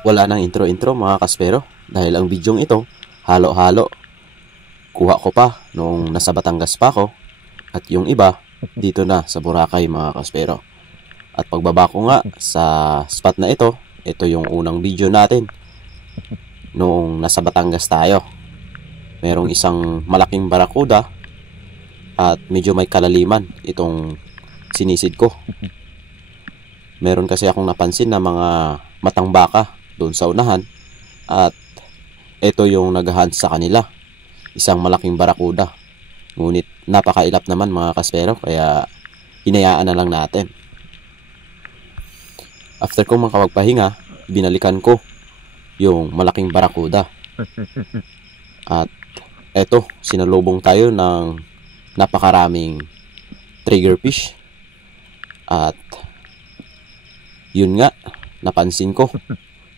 Wala nang intro-intro mga kaspero dahil ang bidyong ito halo-halo. Kuha ko pa noong nasa Batangas pa ako at yung iba dito na sa Boracay mga kaspero. At pagbaba ko nga sa spot na ito yung unang video natin noong nasa Batangas tayo. Merong isang malaking barakuda at medyo may kalaliman itong sinisid ko. Meron kasi akong napansin na mga matang baka doon sa unahan at ito yung naghahunt sa kanila, isang malaking barakuda. Ngunit napakailap naman mga kaspero kaya hinayaan na lang natin. After kong makapagpahinga, binalikan ko yung malaking barakuda. At eto, sinalubong tayo ng napakaraming triggerfish. At yun nga, napansin ko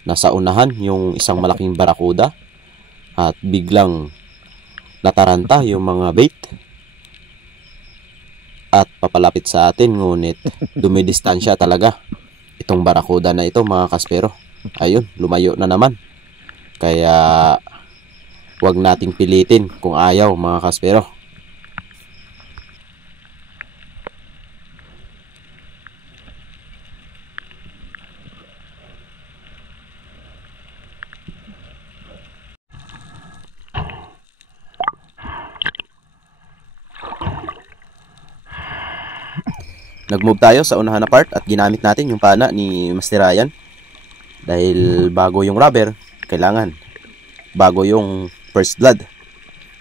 nasa unahan yung isang malaking barakuda at biglang nataranta yung mga bait at papalapit sa atin, ngunit dumidistansya talaga itong barakuda na ito mga kaspero. Ayun, lumayo na naman. Kaya wag nating pilitin kung ayaw mga kaspero. Nag-move tayo sa unahan na part at ginamit natin yung pana ni Master Ryan. Dahil bago yung rubber, kailangan bago yung first blood.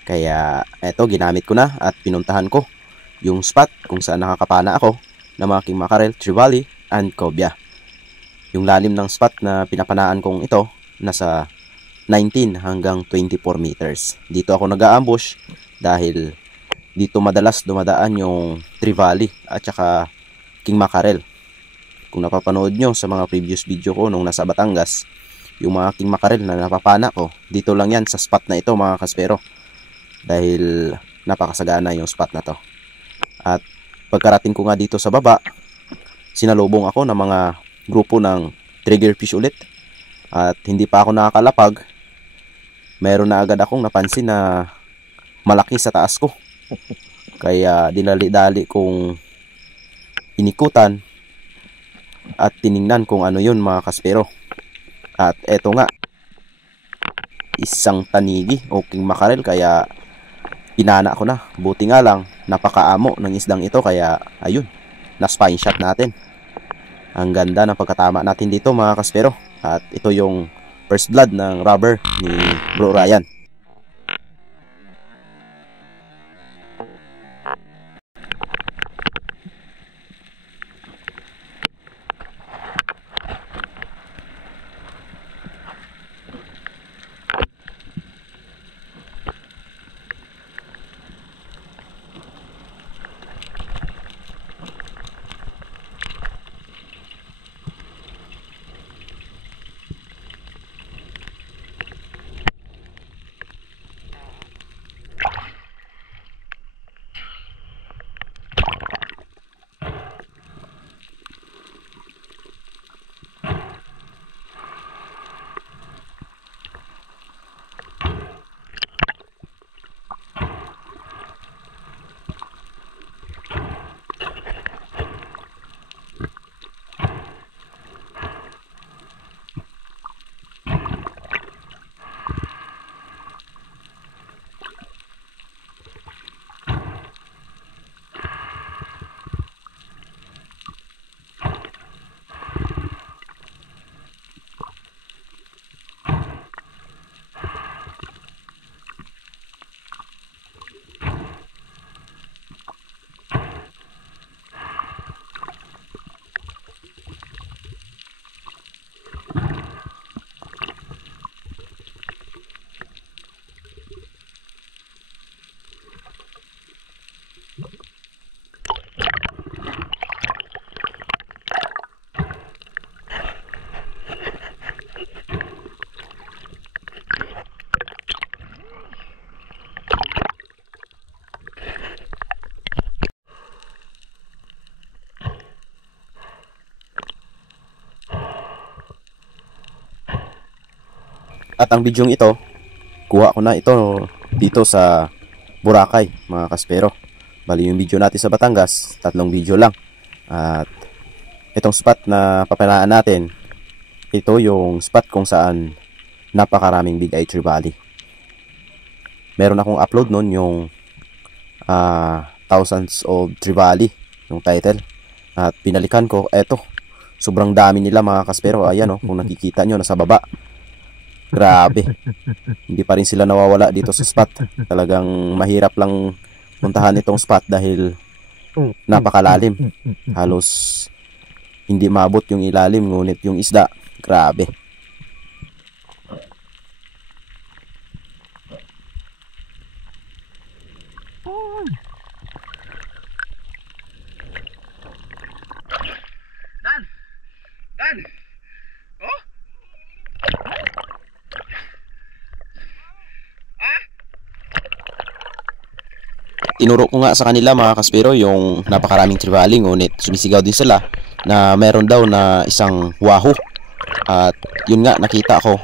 Kaya eto, ginamit ko na at pinuntahan ko yung spot kung saan nakakapana ako ng mga king mackerel, trevally, and cobia. Yung lalim ng spot na pinapanaan kong ito, nasa 19 hanggang 24 meters. Dito ako nag-a-ambush dahil dito madalas dumadaan yung trevally at saka king mackerel. Kung napapanood nyo sa mga previous video ko nung nasa Batangas, yung mga king mackerel na napapana ko, dito lang yan sa spot na ito mga kaspero. Dahil napakasagana yung spot na to. At pagkarating ko nga dito sa baba, sinalubong ako ng mga grupo ng triggerfish ulit. At hindi pa ako nakakalapag, meron na agad akong napansin na malaki sa taas ko. Kaya dinali-dali kong inikutan at tiningnan kung ano yun mga kaspero. At eto nga, isang tanigi o king mackerel, kaya pinana ko na. Buti nga lang, napakaamo ng isdang ito kaya ayun, na-spine shot natin. Ang ganda ng pagkatama natin dito mga kaspero. At ito yung first blood ng rubber ni Bro Ryan. At ang bidyong ito, kuha ko na ito dito sa Boracay, mga kaspero. Bali yung video natin sa Batangas, 3 video lang. At itong spot na papanaan natin, ito yung spot kung saan napakaraming Big Eye Trevally. Meron akong upload nun yung Thousands of Trevally, yung title. At pinalikan ko, eto, sobrang dami nila mga kaspero. Ayan kung nakikita nyo, nasa baba. Grabe. Hindi pa rin sila nawawala dito sa spot. Talagang mahirap lang puntahan itong spot dahil napakalalim. Halos hindi maabot yung ilalim, ngunit yung isda, grabe. Dan! Oh? Tinuro ko nga sa kanila mga kaspero yung napakaraming trevally, ngunit sumisigaw din sila na meron daw na isang wahoo. At yun nga, nakita ko,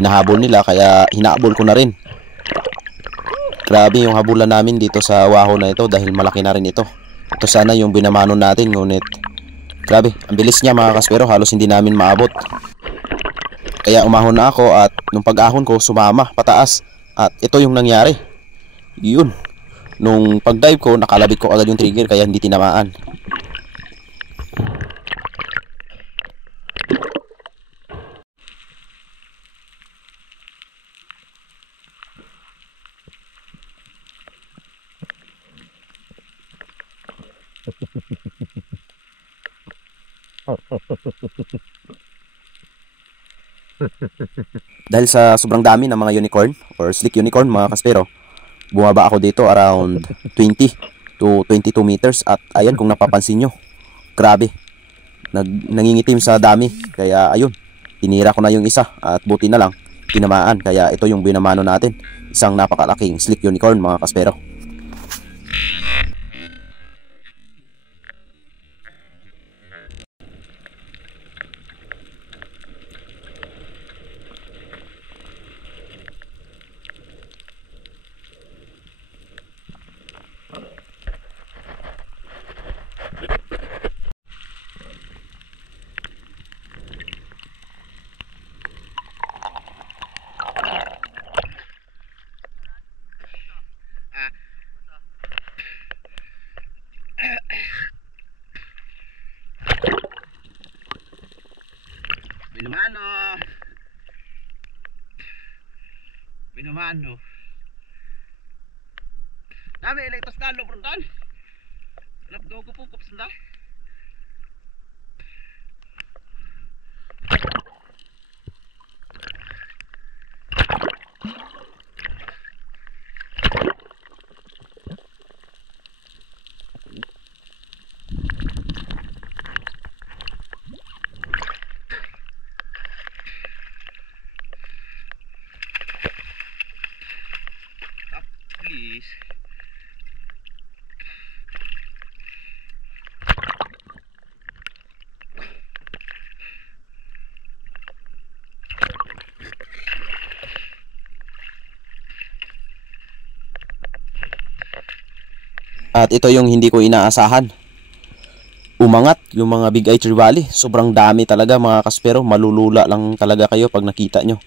hinahabol nila, kaya hinahabol ko na rin. Grabe yung habulan namin dito sa wahoo na ito dahil malaki na rin ito. Ito sana yung binamano natin, ngunit grabe, ang bilis niya mga kaspero, halos hindi namin maabot. Kaya umahon na ako at nung pag-ahon ko, sumama pataas. At ito yung nangyari. Yun. Nung pag-dive ko, nakalabit ko agad yung trigger kaya hindi tinamaan. Dahil sa sobrang dami ng mga unicorn or slick unicorn mga kaspero, bumaba ako dito around 20 to 22 meters. At ayan, kung napapansin nyo, grabe, nangingitim sa dami. Kaya ayun, tinira ko na yung isa at buti na lang tinamaan. Kaya ito yung binamano natin, isang napakalaking slick unicorn mga kaspero. Binumano. Dami elektos talo bro dan. Lap do ko pukop senda. Please. At ito yung hindi ko inaasahan. Umangat yung mga Big Eye Trevally. Sobrang dami talaga mga kaspero. Malulula lang talaga kayo pag nakita nyo.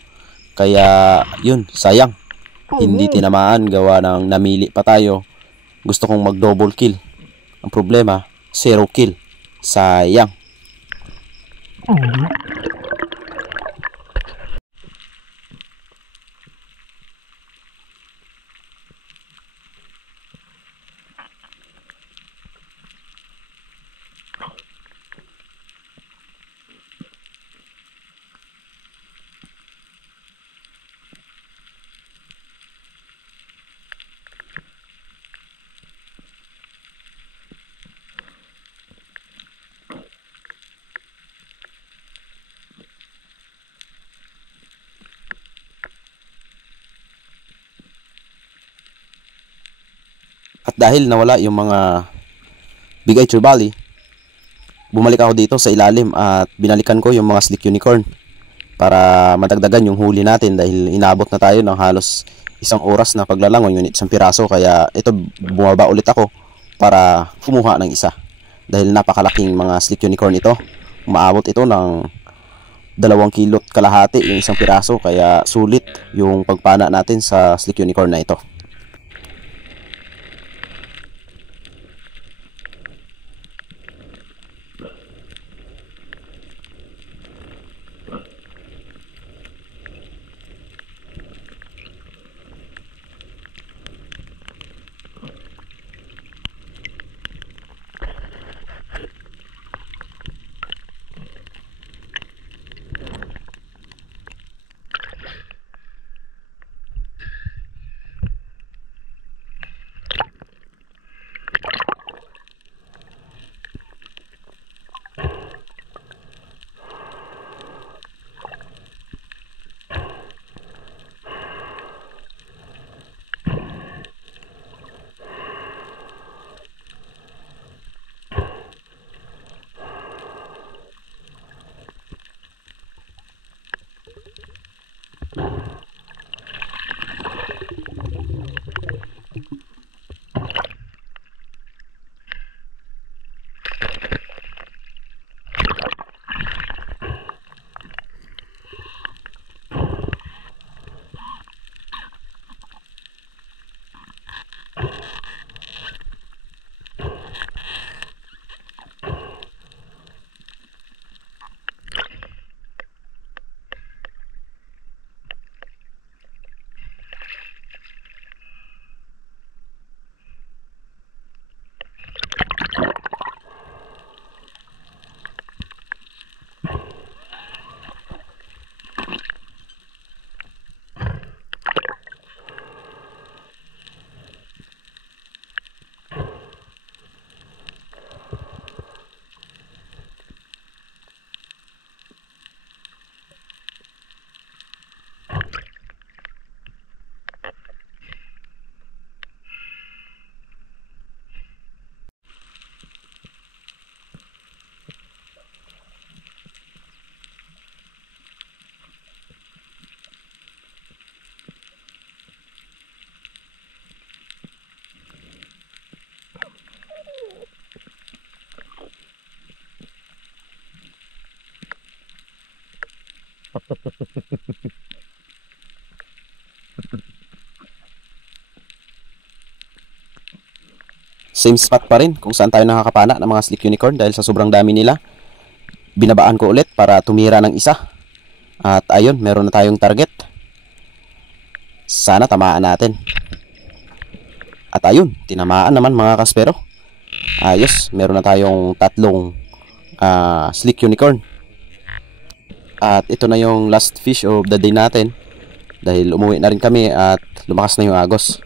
Kaya yun, sayang. Hindi tinamaan, gawa ng namili pa tayo. Gusto kong mag double kill. Ang problema, 0 kill. Sayang. At dahil nawala yung mga Big Eye Trevally, bumalik ako dito sa ilalim at binalikan ko yung mga slick unicorn para madagdagan yung huli natin dahil inabot na tayo ng halos 1 oras na paglalangon, ngunit 1 piraso. Kaya ito, bumaba ulit ako para kumuha ng isa dahil napakalaking mga slick unicorn ito. Umaabot ito ng 2 kilot kalahati yung 1 piraso, kaya sulit yung pagpana natin sa slick unicorn na ito. Same spot pa rin kung saan tayo nakakapana ng mga slick unicorn dahil sa sobrang dami nila. Binabaan ko ulit para tumira ng isa. At ayun, meron na tayong target. Sana tamaan natin. At ayun, tinamaan naman mga kaspero. Ayos, meron na tayong 3 slick unicorn. At ito na yung last fish of the day natin dahil umuwi na rin kami at lumakas na yung agos.